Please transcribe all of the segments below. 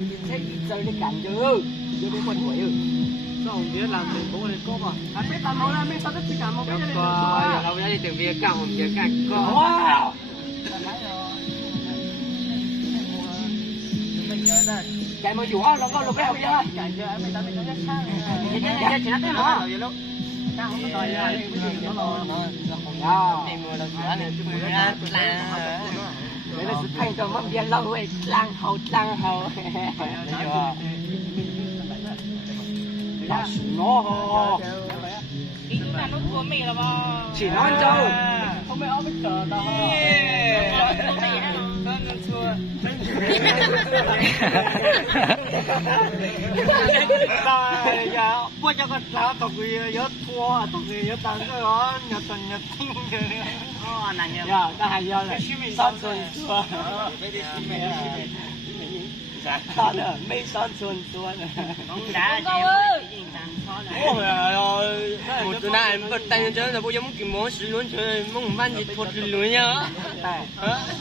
Thế chơi nó cản chứ, chưa biết quân tuổi ừ. Sao không biết làm mình cũng lên cốp à? À biết tao nói là biết tao thích chỉ cả một cái này. Có, đâu đi từ việc cạo một việc cạnh có. Wow. Chạy mà dũa nó có lục cái học chưa? Chạy chưa, mày tao biết nó khác. Dạ, chỉ nó thế mà. Sao không có đòi ra cái gì nó lo mà. Đi mua là sữa này, chứ mua là đấy là sự thành cho mắm biên lâu ấy, lang hầu. Là sự nó. Ý chúng ta nó của mình là bao. Chỉ nó ăn châu. không biết ốm biết cờ tao. Qua cho con lão tộc người nhớ thua, tộc người nhớ tăng cái đó, nhớ tinh rồi. Anh nhớ. Dạ, ta hay giờ là son xuân xua. Sao nữa, mấy son xuân xua nữa. Không đá. Một tuần này em bật tay cho là bây giờ muốn kiếm món xí luôn chơi mong ban gì thuật lưới nhá.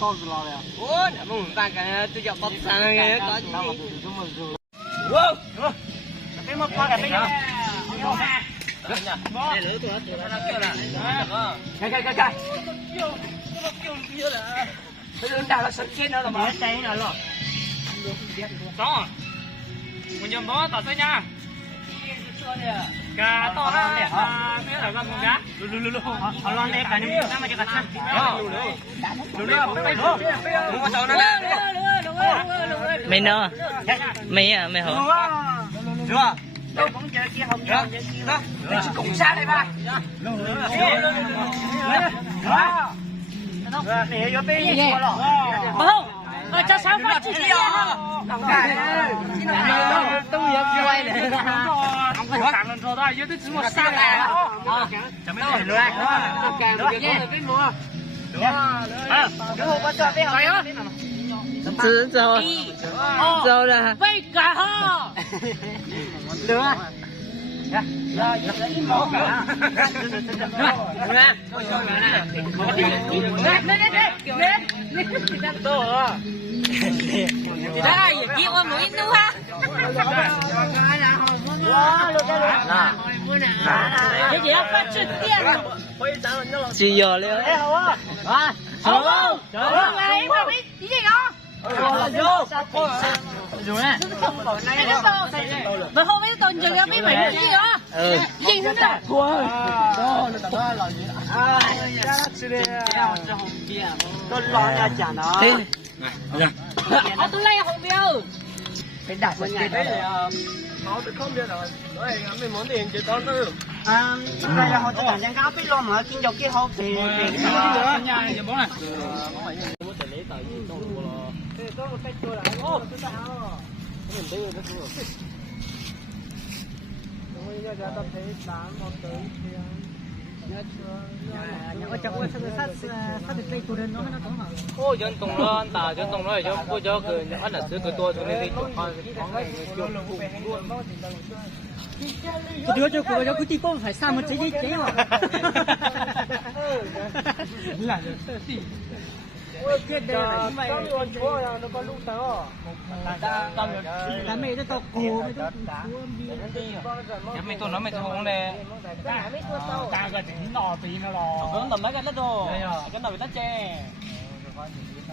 Không được rồi. Ủa, mong ban cái tôi chọn bắp sáng này có gì. Wow. Cái mất qua cái nhá. Cái. Bây giờ đào là sân trên nữa rồi mà. Cái này rồi. Đó. Mình nhầm bó tỏ xe nha. Cá to đó. Cái là con cá. Lù. Họ loan đây cả những cái mà cho cả chân. Lù. Không có sầu nữa. Mày nơ. Mày à, mày hả? Chưa? Đâu cũng chơi kia không chơi. Đó. Mình cùng xa đây ba. Để vô tí gì rồi. Không. Cho sao phát chỉ Không phải. Tôi vừa quay này. Không có sẵn lên rồi thôi, dưới tới một xa này. Chả mấy tuổi nữa. Càng được cái biết mua. Cái hộp bắt cho biết không? Dâu là vây cả ho. Được. Đây, kêu qua mũi nu ha. Cái gì không phát triển tiền. Chỉ giờ liệu. Không. Không này mà biết cái gì đó. Rồi nè. Mà không biết tuần trường em biết mình cái gì đó. Gì nữa nè. Tôi lo ra chả nó. Tôi lấy hồng biêu. Cái đặt bên nhà đấy là Họ tôi không biết rồi. Đấy, mình muốn tiền chỉ tốn thôi. đây là họ tất cả cáo biết lo mà kinh dọc kia họ thì Nhà này bố này. Ô dân tùng lo anh ta dân tùng lo cho cô cho cái anh làซื้อcáiตัวตัวนี้ที่จุกcon cái đứa cho cô cho cô tí cô phải sao mà chế chế mà cái đây là mày nó có lúc tao ta mày nó to cổ mày Nhắm mấy tôi nói mày không nè. Ta cái chính nọ tí nó lò. Vẫn tầm mấy cái đất đồ. Cái nào bị đất che.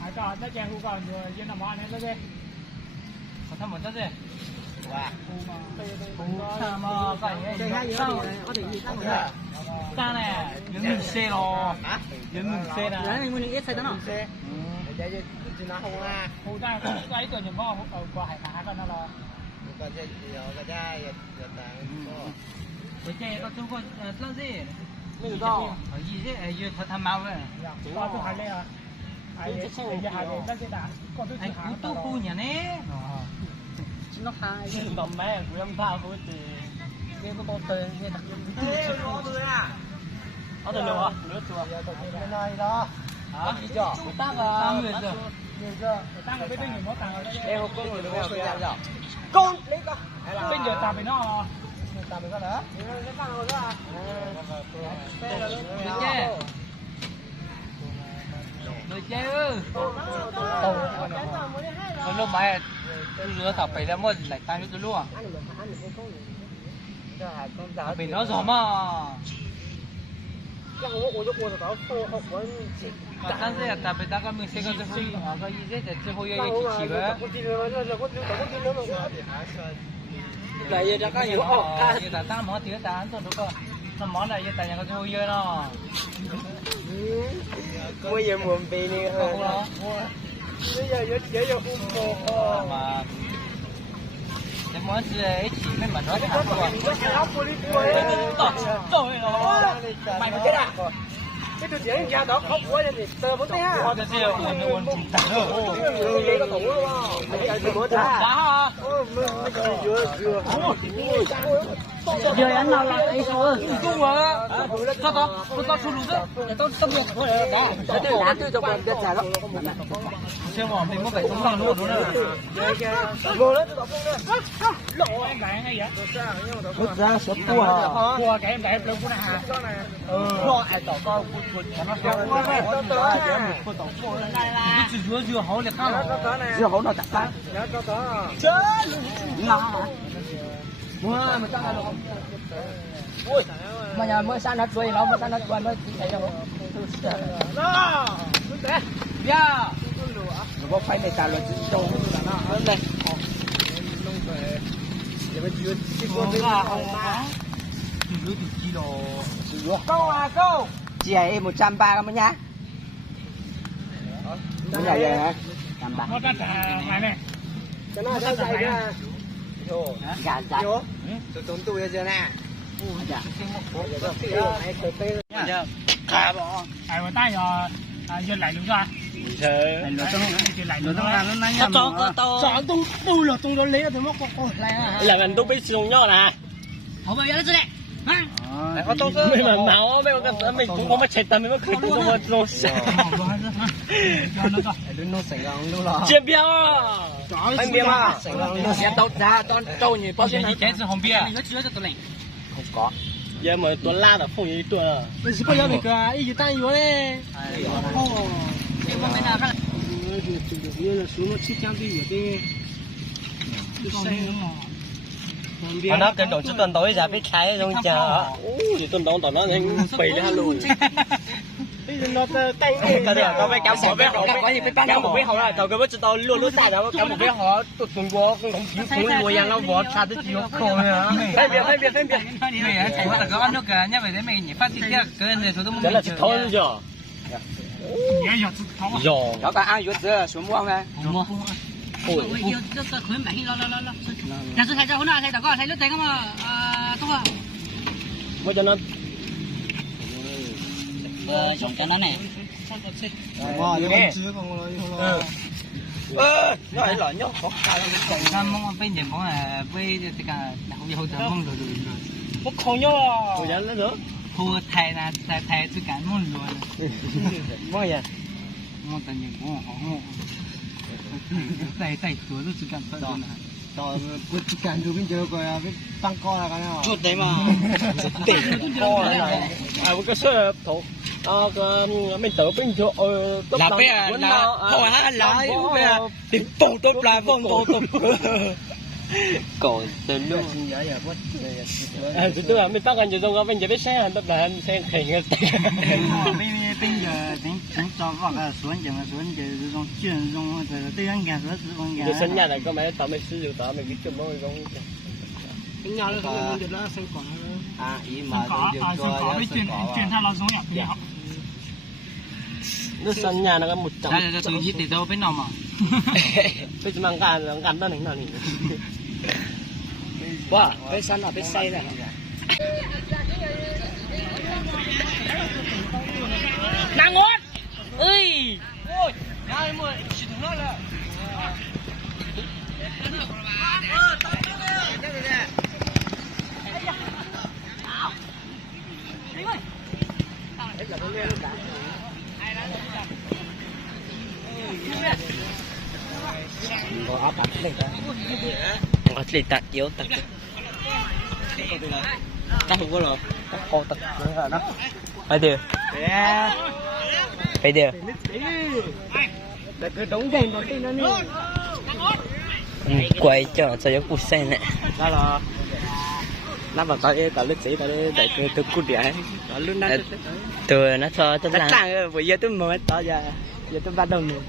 Hãy cho đất che khu còn rồi trên nằm ăn hết đấy. Còn thăm một đất gì? Wow. Mà phải chơi hai gì đó có thể gì tăng rồi ta nè, những mình xe lò. Những mình xe nè. đấy mình ít xe đó nào Xe. Chứ nó không à. Hù ta cái tuổi những con qua hải phá con nó lò. Còn chơi nhiều cái chai giờ tàng có. Cái chè có chung con lo gì? mình do Ở gì thế? Ở dưới thật tham mau vậy. Có tôi hay lên à. Anh cứ tu cu nhà nè. nó hai Tầm mẹ của em thao của thì cái con tê nghe đặc biệt. Có được luôn hả? Nước chùa. Cái này đó. Hả? Gì chưa? Tăng người rồi. Tăng ở bên đây nó tăng ở đây. Em không có người được không? con lấy con Bây giờ tạm với nó. Tạm được đó. cái con rồi đó Được chưa? Được chưa? Còn lúc mày rửa thảo phải ra một lại tay cho luôn bị nó gió mà但是特别大家没这个就是个意思，最后也起个。来也这个有哦，也打毛丢打做这个，那毛呢也打那个最后也了。我也没背那个。bây giờ有mà cái món gì ấy chỉ mới mà nói thẳng rồi. Trời ơi, mày mà chết à? Cái tôi diễn ra đó không quá thì tơ bớt ha. Có cái gì quần quần tạt đâu. Lấy cái tủ luôn không? Mày chơi bớt ha. Đá. Giờ anh nào là ấy sao? Đúng rồi. Tao thu lúa đấy. Tao buộc thôi đó. Đá tôi cho bạn biết trả lắm. Xem mà mình có phải sống bằng luôn nữa. Vô đấy tôi đọc luôn. Lộ em đại ngay vậy? Rút ra sớm cua. Cua cái em đại em của hà. Lo ai tỏ con cuốn nó Chỉ dưa hấu là khác rồi. dưa hấu nó chặt tan. Chết. Nó. Mua mà chắc là không. Ui. Mà nhà mới san hết rồi nó mới san hết rồi mới thấy đâu. Nó. Ya. Nó có phải này trả lời chữ châu là nó. Đây. Câu à câu. Chị ấy 130 không nhá. Nó nhảy vậy hả? 130. Nó cắt mày này. Cho nó ra chạy ra. Gà chạy. Tôi tốn tôi ra chưa nè. Dạ. Khá bỏ. Ai mà tay rồi. Dân lại luôn ra. Là ngành tôi biết sử dụng nhau nè. Không bao giờ nó sẽ đẹp. Mình mà máu mình cũng có mà chạy tầm mình mới khởi cũng có rồi. Chia bia. Anh bia mà. Nó sẽ đốt ra cho trâu nhỉ bao nhiêu Cái chén是红bia. Nó chứa cho tụi này. không có. Giờ mà tuần la là không gì tuần à. Mình sẽ có nhau được à, ý gì ta yếu đấy. Cái con bên nào khác. Là xuống nó chít trang đi ở đây. Mà nó cái đồ chút tuần tối giờ biết khai không chờ. Thì tuần đó nó nên bày ra luôn. Nó tay Cái đó có mấy cám một bé họ cám một bé họ là tao cái bớt tao luôn luôn tại đó cám một bé họ tụt tuần qua không chịu cũng lùi nhà nó vọt xa tới chiều khô nữa. Thêm biệt. Mày thấy có có ăn nước cả nhá, vậy đấy mày nhảy phát thì tiếc cái này thôi Đó là chỉ thôi rồi. Rồi. đó ta ai vừa xuống mua này. Mua. Ôi, nó có khuyến mãi lo. Giả sử thầy cho hôm nào thầy tao có thầy lúc tiền không mà tốt không? Mới cho nó Dùng cho nó này. Wow, nó còn chưa còn nó lại lợn nhá. Năm mong bên nhảy mong là bên tất cả không gì hỗ trợ mong rồi. mất khô nhá. Rồi giờ nó nữa. Thu thầy là thầy tất cả mong rồi. Mới vậy. Mong tận những cũng hỏng. Thầy tuổi nó tất cả phải rồi. Rồi quyết cản được bên giờ coi biết tăng co là cái nào. Chút đấy mà. Tỉnh co này. Cái số thủ. Mình tự bên chỗ Là bé là thôi hả lại bé tìm tổ tốt là vong tổ tốt. Còn từ lúc tức là mình bắt anh dùng bên giờ biết xe tức là anh xe khỉ cái Bây giờ tính cho vào cái xuống giờ dùng chuyên dùng từ anh gà rất con gà. giờ sinh nhà này có mấy tao mới sử dụng tao mình biết chừng mới dùng Cái nhau nó không được nó sinh quả. à ý mà có biết chuyên thay là giống như vậy. nó sinh nhà nó có 100. Đây là từ gì từ đâu bên nào mà. Bây giờ mang gan đó này nào này. Wow, cái sắn là cái say này. Đang ngon. Ơi. Ôi, nhà mua chỉ thằng nó là. Có áo tắm lên ta. Có thể tạt yếu tạt. Tắt không có rồi. Cô tật nữa đó. Phải được. Phải được. Để cứ đóng đèn vào tin nó đi. quay cho cho cú sen này đó là nó bảo tao lấy chỉ tao để tôi cút điện đó lúc đó từ nó cho tôi nó làm tăng bây giờ tôi mới tao giờ tôi bắt đầu nữa